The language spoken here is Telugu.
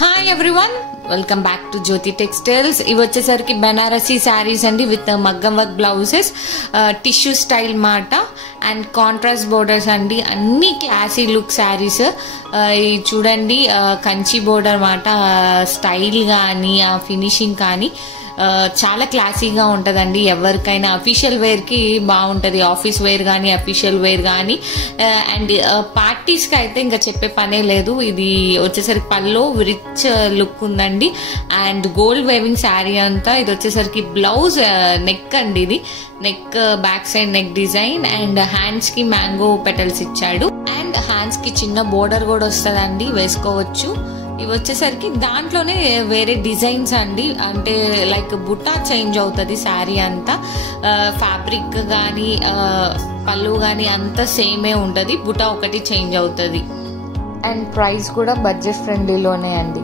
Hi everyone, welcome back to Jyothi textiles. ఇవి వచ్చేసరికి బెనారసీ శారీస్ అండి విత్ మగ్గం వర్క్ బ్లౌజెస్, టిష్యూ స్టైల్ మాట అండ్ కాంట్రాస్ట్ బోర్డర్స్ అండి. అన్ని క్లాసీ లుక్ శారీస్. చూడండి, కంచి బోర్డర్ మాట స్టైల్ కానీ ఆ ఫినిషింగ్ కానీ చాలా క్లాసీగా ఉంటుందండి. ఎవరికైనా అఫీషియల్ వేర్కి బాగుంటుంది, ఆఫీస్ వేర్ కానీ అఫీషియల్ వేర్ కానీ. అండ్ పార్టీస్కి అయితే ఇంకా చెప్పే పనే లేదు. ఇది వచ్చేసరికి పల్లో రిచ్ లుక్ ఉందండి అండ్ గోల్డ్ వేవింగ్ శారీ అంతా. ఇది వచ్చేసరికి బ్లౌజ్ నెక్ అండి, ఇది neck back side neck design and hands కి మ్యాంగో పెటల్స్ ఇచ్చాడు అండ్ హ్యాండ్స్ కి చిన్న బోర్డర్ కూడా వస్తుందండి, వేసుకోవచ్చు. ఇవి వచ్చేసరికి దాంట్లోనే వేరే డిజైన్స్ అండి, అంటే లైక్ బుట్టా చేంజ్ అవుతుంది శారీ అంతా. ఫ్యాబ్రిక్ కానీ పళ్ళు కానీ అంతా సేమే ఉంటుంది, బుట్టా ఒకటి చేంజ్ అవుతుంది. అండ్ ప్రైస్ కూడా బడ్జెట్ ఫ్రెండ్లీలోనే అండి.